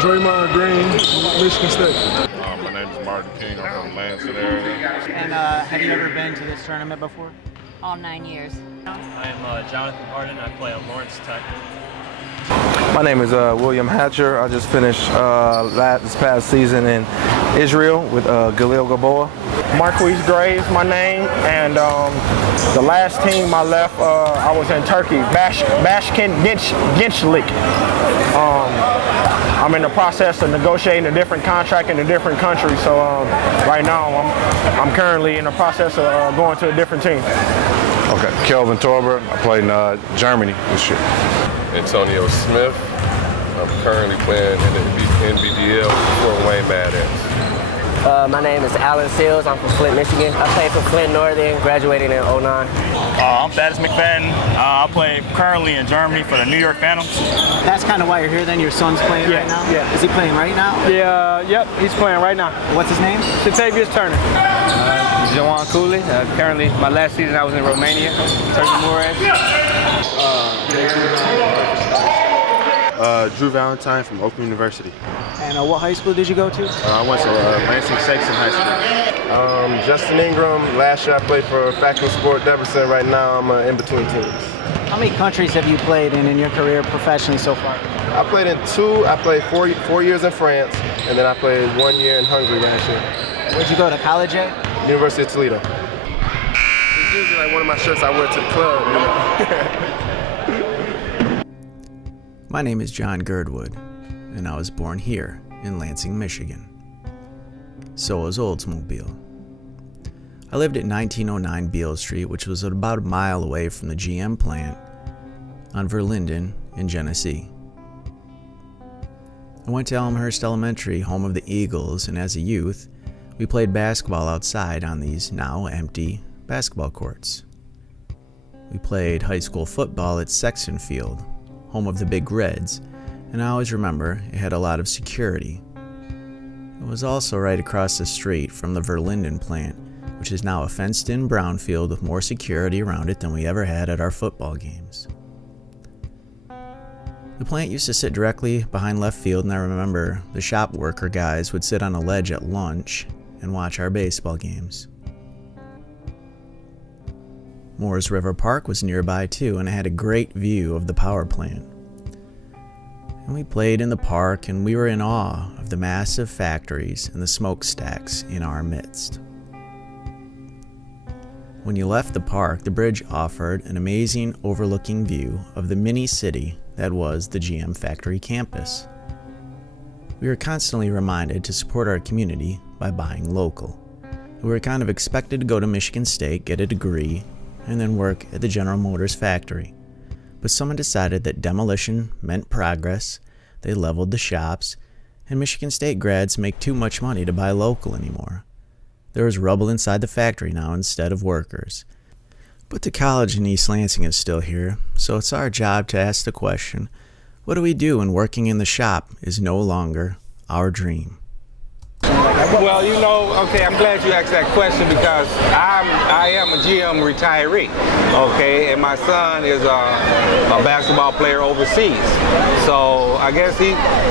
Draymond Green, Michigan State. My name is Martin King. I'm from Lansing area. And have you ever been to this tournament before? All 9 years. I'm Jonathan Harden. I play on Lawrence Tech. My name is William Hatcher. I just finished this past season in Israel with Galil Gaboa. Marquise Graves, my name, and the last team I left, I was in Turkey, Bashkent Gençlik. I'm in the process of negotiating a different contract in a different country, so right now I'm currently in the process of going to a different team. Okay, Kelvin Torber. I played in Germany this year. Antonio Smith. I'm currently playing in the NBDL before Wayne Madden. My name is Alan Seals. I'm from Flint, Michigan. I played for Flint Northern, graduated in '09. I'm Thaddeus McFadden. I play currently in Germany for the New York Phantoms. That's kind of why you're here then? Your son's playing right now? Yeah. Is he playing right now? Yeah, yep, he's playing right now. What's his name? Shatavius Turner. Joan Cooley. Currently, my last season I was in Romania, Turkey Moores. Drew Valentine from Oakland University. And what high school did you go to? I went to Lansing Saxon High School. Justin Ingram. Last year I played for Faculty Sport Debrecen. Right now I'm in between teams. How many countries have you played in your career professionally so far? I played in 2. I played 4 years in France, and then I played 1 year in Hungary last year. Where'd you go to college at? University of Toledo. It's usually like one of my shirts I wear to the club. My name is John Girdwood, and I was born here in Lansing, Michigan. So was Oldsmobile. I lived at 1909 Beale Street, which was about a mile away from the GM plant on Verlinden in Genesee. I went to Elmhurst Elementary, home of the Eagles, and as a youth, we played basketball outside on these now empty basketball courts. We played high school football at Sexton Field, home of the Big Reds, and I always remember it had a lot of security. It was also right across the street from the Verlinden plant, which is now a fenced-in brownfield with more security around it than we ever had at our football games. The plant used to sit directly behind left field, and I remember the shop worker guys would sit on a ledge at lunch and watch our baseball games. Moores River Park was nearby too, and it had a great view of the power plant. And we played in the park, and we were in awe of the massive factories and the smokestacks in our midst. When you left the park, the bridge offered an amazing overlooking view of the mini city that was the GM factory campus. We were constantly reminded to support our community by buying local. We were kind of expected to go to Michigan State, get a degree, and then work at the General Motors factory. But someone decided that demolition meant progress, they leveled the shops, and Michigan State grads make too much money to buy local anymore. There was rubble inside the factory now instead of workers. But the college in East Lansing is still here, so it's our job to ask the question, what do we do when working in the shop is no longer our dream? Well, you know, okay, I'm glad you asked that question because I am a GM retiree, okay, and my son is a basketball player overseas. So I guess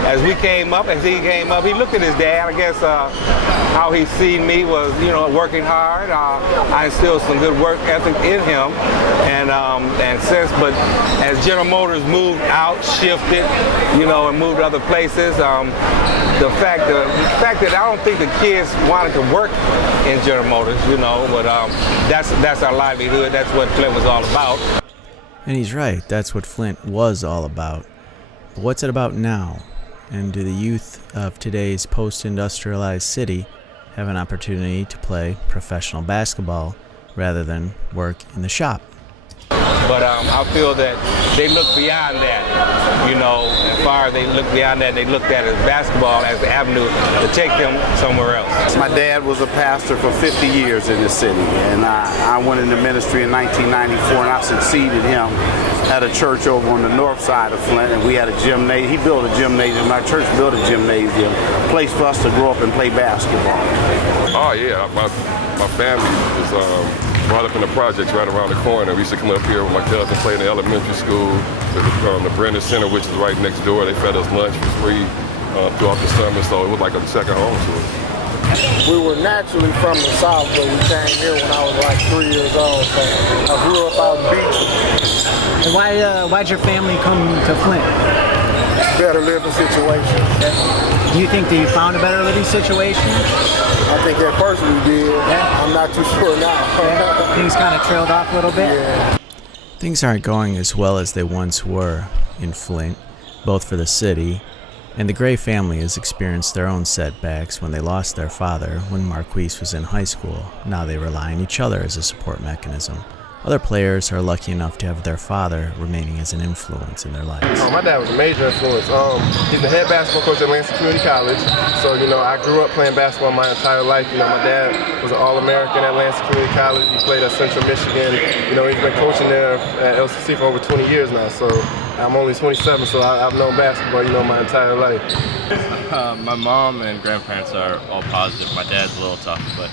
as he came up, he looked at his dad. I guess how he seen me was, you know, working hard. I instilled some good work ethic in him, and but as General Motors moved out, shifted, you know, and moved to other places, the fact that I don't think the kids wanted to work in General Motors, you know, but that's our livelihood. That's what Flint was all about. And he's right, that's what Flint was all about. But what's it about now? And do the youth of today's post-industrialized city have an opportunity to play professional basketball rather than work in the shop? But I feel that they look beyond that, you know, as far as they look beyond that, they looked at it as basketball as the avenue to take them somewhere else. My dad was a pastor for 50 years in the city, and I went into ministry in 1994, and I succeeded him at a church over on the north side of Flint, and we had a gymnasium. He built a gymnasium. Our church built a gymnasium, a place for us to grow up and play basketball. Oh yeah, my family is brought up in the projects right around the corner. We used to come up here with my cousin, play in the elementary school, the Brennan Center, which is right next door. They fed us lunch for free. throughout the summer, so it was like a second home to us. We were naturally from the South, but we came here when I was like 3 years old, so I grew up out in Beach. And why'd your family come to Flint? Better living situation. Do you think that you found a better living situation? I think at first we did. Yeah. I'm not too sure now. Things kind of trailed off a little bit? Yeah. Things aren't going as well as they once were in Flint, both for the city, and the Gray family has experienced their own setbacks when they lost their father when Marquise was in high school. Now they rely on each other as a support mechanism. Other players are lucky enough to have their father remaining as an influence in their lives. My dad was a major influence. He's the head basketball coach at Lansing Community College. So, I grew up playing basketball my entire life. My dad was an All-American at Lansing Community College. He played at Central Michigan. He's been coaching there at LCC for over 20 years now. So I'm only 27, so I've known basketball, my entire life. My mom and grandparents are all positive. My dad's a little tough, but,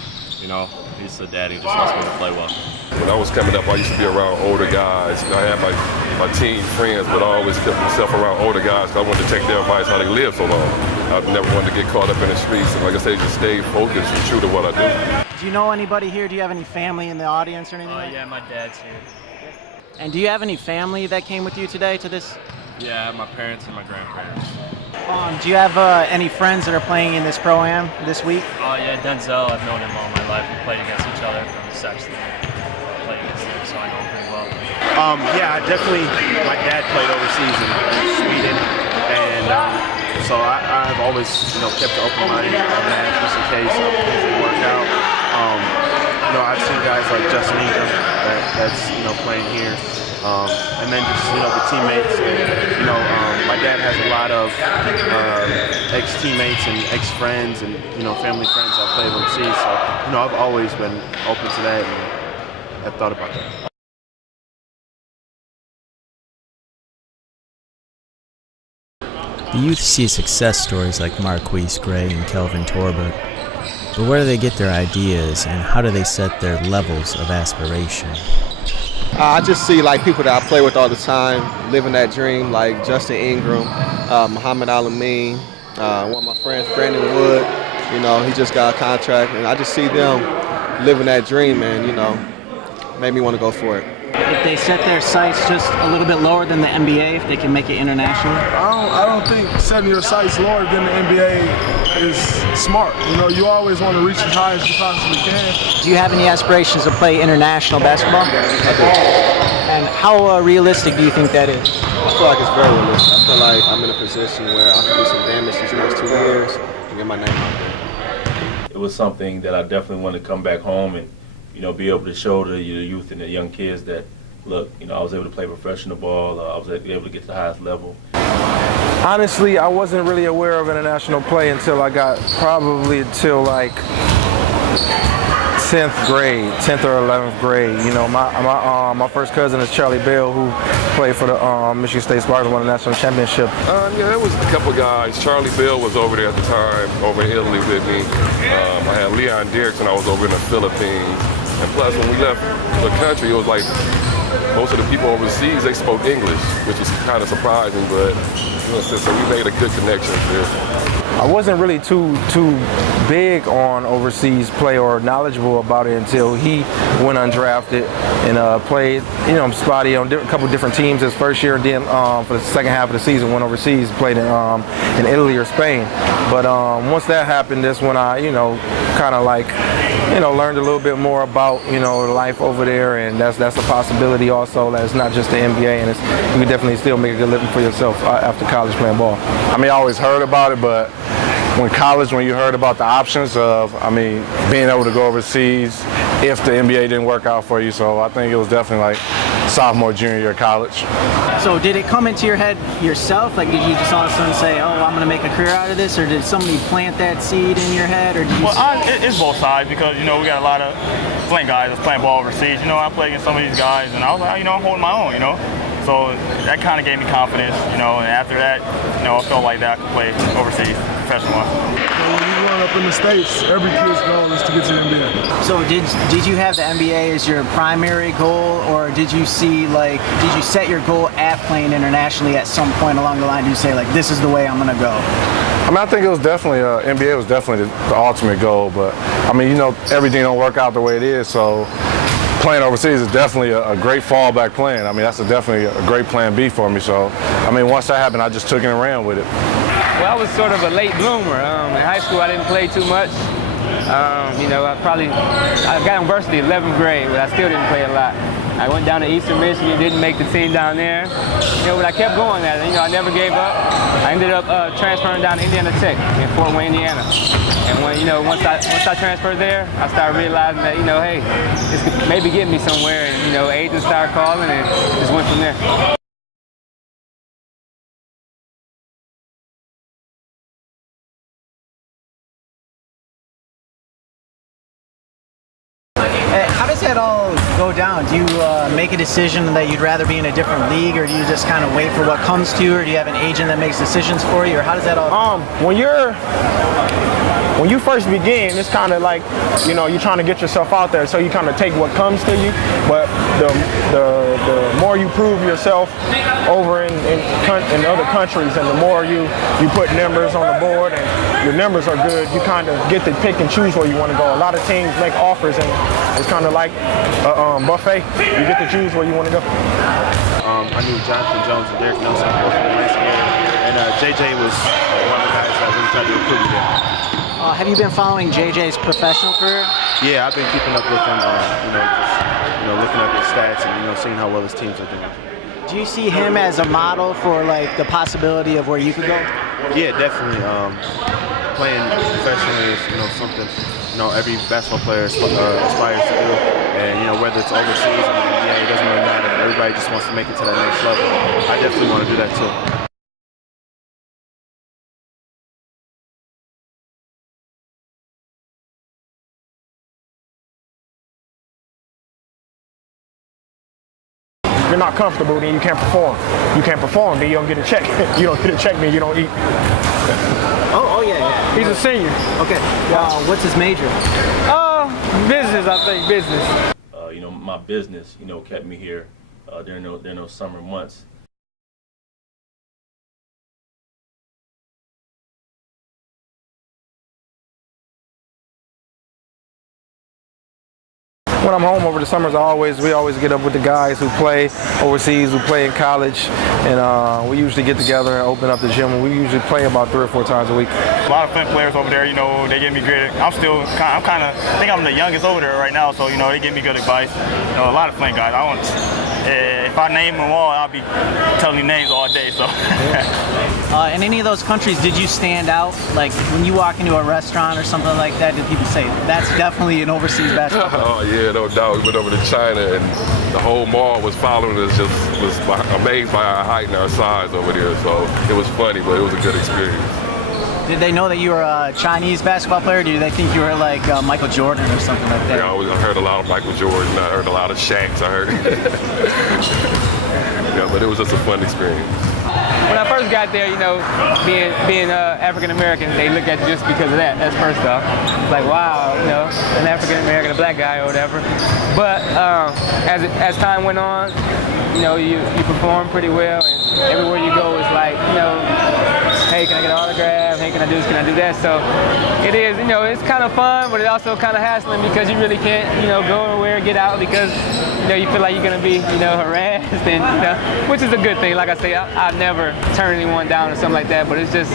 he's the dad who just wants me to play well. When I was coming up, I used to be around older guys. I had my teen friends, but I always kept myself around older guys because I wanted to take their advice how they lived so long. I never wanted to get caught up in the streets. And like I said, just stay focused and true to what I do. Do you know anybody here? Do you have any family in the audience or anything? Yeah, my dad's here. And do you have any family that came with you today to this? Yeah, I have my parents and my grandparents. Do you have any friends that are playing in this Pro-Am this week? Oh yeah, Denzel, I've known him all my life. We played against each other from the Sexton. Played against him, so I know him pretty well. Yeah, my dad played overseas in Sweden, and so I've always, kept an open mind on that just in case things didn't work out. I've seen guys like Justin Ingram that's playing here. And then just, the teammates, my dad has a lot of ex-teammates and ex-friends and, family friends that play overseas. So, I've always been open to that and have thought about that. The youth see success stories like Marquise Gray and Kelvin Torbert, but where do they get their ideas and how do they set their levels of aspiration? I just see people that I play with all the time living that dream, like Justin Ingram, Muhammad Alameen, one of my friends, Brandon Wood. He just got a contract, and I just see them living that dream, and made me want to go for it. If they set their sights just a little bit lower than the NBA, if they can make it internationally? I don't think setting your sights lower than the NBA is smart. You always want to reach as high as you possibly can. Do you have any aspirations to play international basketball? And how realistic do you think that is? I feel like it's very realistic. I feel like I'm in a position where I can do some damage these next 2 years and get my name out there. It was something that I definitely wanted to come back home and be able to show the youth and the young kids that, look, I was able to play professional ball. I was able to get to the highest level. Honestly, I wasn't really aware of international play until I got probably till 10th grade, 10th or 11th grade. My first cousin is Charlie Bell, who played for the Michigan State Spartans, won the national championship. There was a couple of guys. Charlie Bell was over there at the time, over in Italy with me. I had Leon Derrickson, I was over in the Philippines. And plus, when we left the country, it was like most of the people overseas, they spoke English, which was kind of surprising, but so we made a good connection there. I wasn't really too big on overseas play or knowledgeable about it until he went undrafted and played, spotty on a couple different teams his first year, and then for the second half of the season went overseas, played in Italy or Spain. But once that happened, that's when I, kind of learned a little bit more about, life over there, and that's a possibility also. That's not just the NBA, and you can definitely still make a good living for yourself after college playing ball. I always heard about it, but when you heard about the options of, being able to go overseas if the NBA didn't work out for you, so I think it was definitely sophomore, junior year of college. So did it come into your head yourself? Did you just all of a sudden say, oh, I'm going to make a career out of this, or did somebody plant that seed in your head? Or did you it's both sides because, we got a lot of Flint guys that's playing ball overseas. I play against some of these guys, and I was like, I'm holding my own, So that kind of gave me confidence, and after that, I felt like that I could play overseas professional-wise. When you run up in the States, every kid's goal is to get to the NBA. So did you have the NBA as your primary goal, or did you see did you set your goal at playing internationally at some point along the line? Do you say this is the way I'm gonna go? I mean, I think it was definitely, NBA was definitely the ultimate goal, but I mean, you know, everything don't work out the way it is, so playing overseas is definitely a great fallback plan. I mean, that's definitely a great plan B for me, so I mean, once that happened, I just took it and ran with it. Well, I was sort of a late bloomer. In high school, I didn't play too much. You know, I got on varsity 11th grade, but I still didn't play a lot. I went down to Eastern Michigan, didn't make the team down there. You know, but I kept going at it. You know, I never gave up. I ended up transferring down to Indiana Tech in Fort Wayne, Indiana. And when, you know, once I transferred there, I started realizing that, you know, hey, this could maybe get me somewhere. And, you know, agents started calling and just went from there. How does that all go down? Do you make a decision that you'd rather be in a different league, or do you just kind of wait for what comes to you, or do you have an agent that makes decisions for you, or how does that all? When you first begin, it's kind of like, you know, you're trying to get yourself out there, so you kind of take what comes to you. But the more you prove yourself over in other countries, and the more you put numbers on the board, and your numbers are good, you kind of get to pick and choose where you want to go. A lot of teams make offers, and it's kind of like a buffet. You get to choose where you want to go. I knew Jonathan Jones and Derek Nelson both from high school, and JJ was one of the guys that really tried to recruit me there. Have you been following JJ's professional career? Yeah, I've been keeping up with him. Looking at his stats and seeing how well his teams are doing. Do you see him as a model for like the possibility of where you could go? Yeah, definitely. Playing professionally is something every basketball player aspires to do, and whether it's overseas or in the NBA, it doesn't really matter. Everybody just wants to make it to that next level. I definitely want to do that too. If you're not comfortable, then you can't perform. You can't perform, then you don't get a check. You don't get a check, then you don't eat. Oh yeah. He's a senior. Okay. What's his major? Business, I think, business. My business, kept me here during those summer months. When I'm home over the summers, we always get up with the guys who play overseas, who play in college, and we usually get together and open up the gym. We usually play about 3 or 4 times a week. A lot of Flint players over there, they give me great. I think I'm the youngest over there right now, so they give me good advice. A lot of Flint guys. If I name them all, I'll be telling you names all day. So. In any of those countries, did you stand out? Like when you walk into a restaurant or something like that, did people say that's definitely an overseas basketball player? Oh yeah, no doubt. We went over to China, and the whole mall was following us. Was amazed by our height and our size over there. So it was funny, but it was a good experience. Did they know that you were a Chinese basketball player? Or did they think you were like Michael Jordan or something like that? Yeah, I heard a lot of Michael Jordan. I heard a lot of Shaqs. I heard. Yeah, but it was just a fun experience. When I first got there, being African American, they look at you just because of that. That's first off. It's like, wow, an African American, a black guy or whatever. But as time went on, you perform pretty well, and everywhere you go is like, hey, can I get an autograph? Hey, can I do this? Can I do that? So it is, it's kind of fun, but it's also kind of hassling because you really can't, go nowhere, get out because, you feel like you're going to be, harassed, and, which is a good thing. Like I say, I've never turned anyone down or something like that, but it's just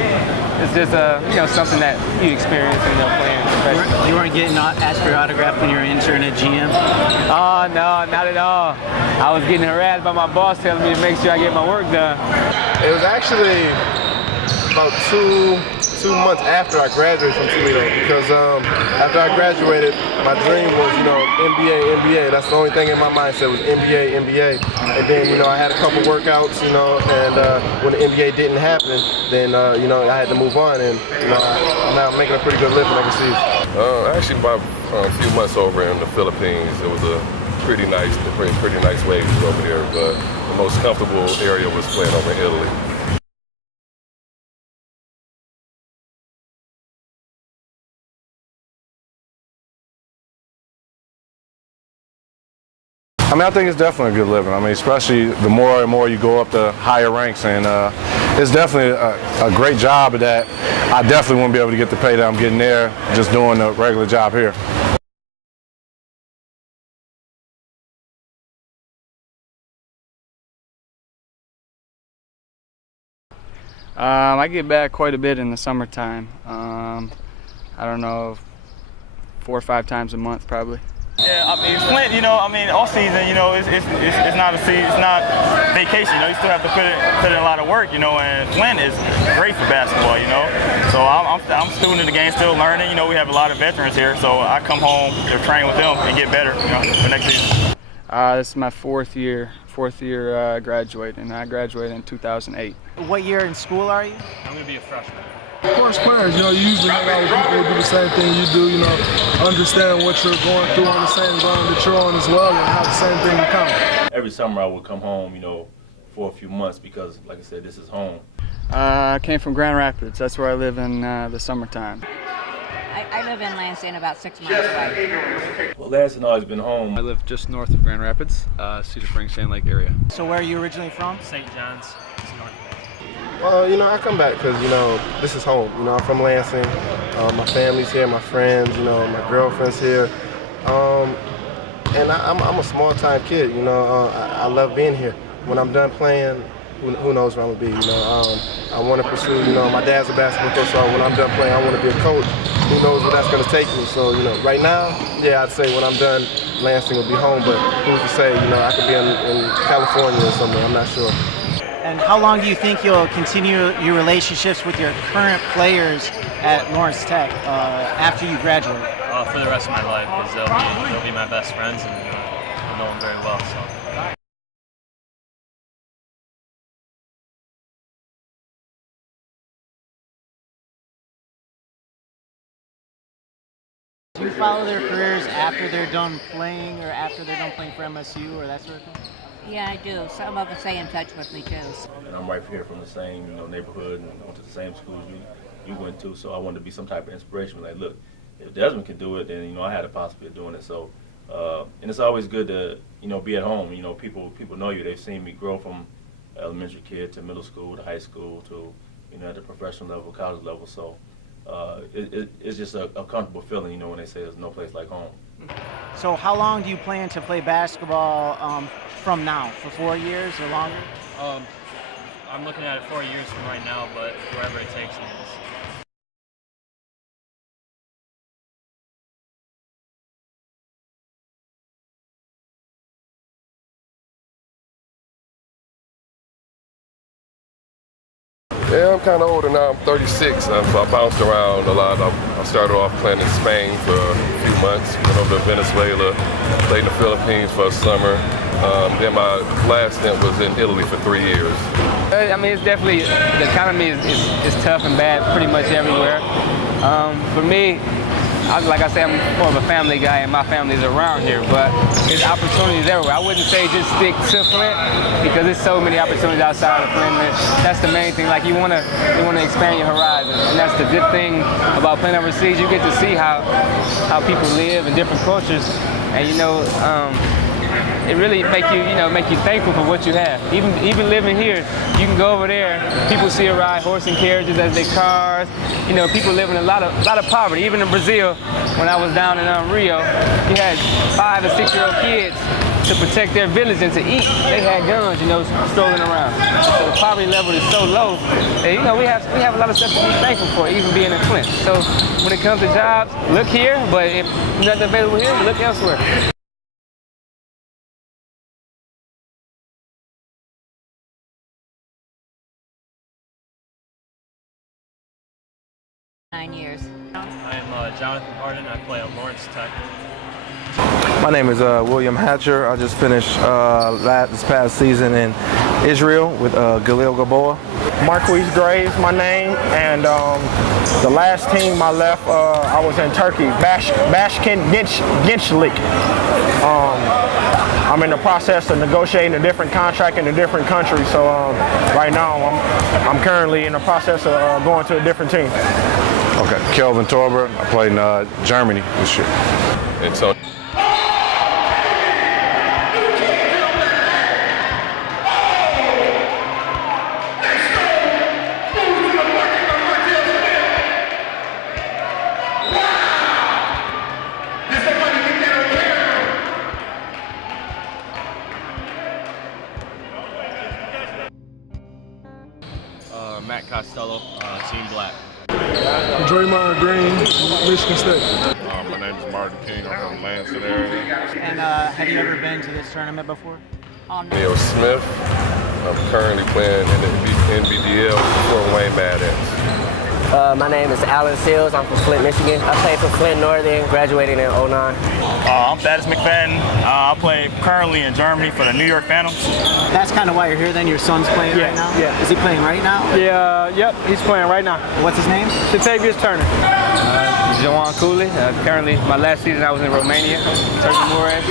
something that you experience, playing professionally. You weren't getting asked for your autograph when you were an intern at GM? Oh, no, not at all. I was getting harassed by my boss telling me to make sure I get my work done. It was actually about two months after I graduated from Toledo, because after I graduated, my dream was, NBA. That's the only thing in my mindset was NBA. And then, I had a couple workouts, and when the NBA didn't happen, then, I had to move on, and, I'm now making a pretty good living, I can see. Actually, about a few months over in the Philippines, it was a pretty nice wages over there, but the most comfortable area was playing over in Italy. I mean, I think it's definitely a good living. I mean, especially the more and more you go up the higher ranks, and it's definitely a great job that I definitely wouldn't be able to get the pay that I'm getting there just doing the regular job here. I get back quite a bit in the summertime. I don't know, 4 or 5 times a month probably. Yeah, I mean, Flint, you know, I mean, off season, you know, it's not a season, it's not vacation. You know, you still have to put in a lot of work, you know. And Flint is great for basketball, you know. So I'm a student of the game, still learning. You know, we have a lot of veterans here, so I come home to train with them and get better, you know, for next season. This is my fourth year graduating. I graduated in 2008. What year in school are you? I'm going to be a freshman. Of course, players, you know, you usually hang out with people who do the same thing you do, you know, understand what you're going through on the same ground that you're on as well, and have the same thing in common. Every summer I would come home, you know, for a few months because, like I said, this is home. I came from Grand Rapids. That's where I live in the summertime. I live in Lansing, about 6 miles away. Well, Lansing always been home. I live just north of Grand Rapids, Cedar Springs, Sand Lake area. So where are you originally from? St. John's. Well, you know, I come back because, you know, this is home. You know, I'm from Lansing. My family's here, my friends, you know, my girlfriend's here. And I'm a small-time kid, you know. I love being here. When I'm done playing, who knows where I'm going to be, you know. I want to pursue, you know, my dad's a basketball coach, so when I'm done playing, I want to be a coach. Who knows where that's going to take me. So, you know, right now, yeah, I'd say when I'm done, Lansing will be home. But who's to say, you know, I could be in California or somewhere. I'm not sure. And how long do you think you'll continue your relationships with your current players at Lawrence Tech after you graduate? For the rest of my life, because they'll be my best friends, and I know them very well. So. Do you follow their careers after they're done playing or after they're done playing for MSU or that sort of thing? Yeah, I do. Some of them stay in touch with me, too. And I'm right here from the same, you know, neighborhood and went to the same schools you went to, so I wanted to be some type of inspiration. Like, look, if Desmond can do it, then, you know, I had a possibility of doing it. So, and it's always good to, you know, be at home. You know, people know you. They've seen me grow from elementary kid to middle school to high school to, you know, at the professional level, college level. So it's just a comfortable feeling, you know, when they say there's no place like home. So how long do you plan to play basketball from now? For 4 years or longer? I'm looking at it 4 years from right now, but wherever it takes me. 'em. Yeah, I'm kind of older now. I'm 36, so I bounced around a lot. I started off playing in Spain for a few months, went over to Venezuela, played in the Philippines for a summer. Then my last stint was in Italy for 3 years. I mean, it's definitely, the economy is tough and bad pretty much everywhere. For me, like I said, I'm more of a family guy, and my family's around here, but there's opportunities everywhere. I wouldn't say just stick to Flint, because there's so many opportunities outside of Flint. That's the main thing. Like, you want to expand your horizon, and that's the good thing about playing overseas. You get to see how people live in different cultures, and you know, it really make you thankful for what you have. Even living here, you can go over there. People still ride horse and carriages as their cars. You know, people live in a lot of poverty. Even in Brazil, when I was down in Rio, you had 5 and 6-year-old kids to protect their village and to eat. They had guns, you know, strolling around. So the poverty level is so low that, you know, we have a lot of stuff to be thankful for, even being in Flint. So when it comes to jobs, look here. But if nothing available here, look elsewhere. Years. I'm Jonathan Harden. I play on Lawrence Tech. My name is William Hatcher. I just finished this past season in Israel with Galil Gaboa. Marquise Graves, my name, and the last team I left, I was in Turkey, Bashkent Gençlik. I'm in the process of negotiating a different contract in a different country, so right now I'm currently in the process of going to a different team. Okay, Kelvin Torber. I played in Germany this year. And so Draymond Green, Michigan State. My name is Martin King. I'm from Lansing area. And have you ever been to this tournament before? Neil Smith. I'm currently playing in the NBDL for Wayne Madden. My name is Alan Seals. I'm from Flint, Michigan. I played for Flint Northern, graduated in 09. I'm Thaddeus McFadden. I play currently in Germany for the New York Phantoms. That's kind of why you're here then? Your son's playing right now? Yeah. Is he playing right now? Yeah, yep, he's playing right now. What's his name? Shatavius Turner. Joan Cooley. Currently, my last season I was in Romania, Turkey Moorhead.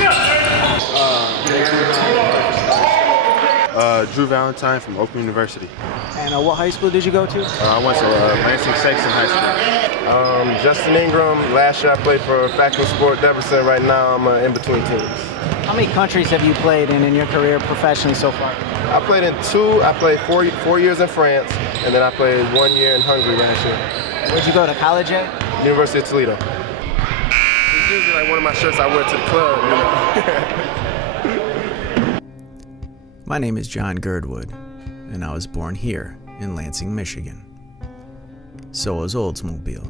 Drew Valentine from Oakland University. And what high school did you go to? I went to Lansing Saxon High School. Justin Ingram. Last year I played for Faculty Sport Debrecen. Right now I'm in between teams. How many countries have you played in your career professionally so far? I played in 2. I played 4 years in France, and then I played 1 year in Hungary last year. Where'd you go to college at? University of Toledo. It's usually like one of my shirts I wear to the club. You know? My name is John Girdwood, and I was born here in Lansing, Michigan. So was Oldsmobile.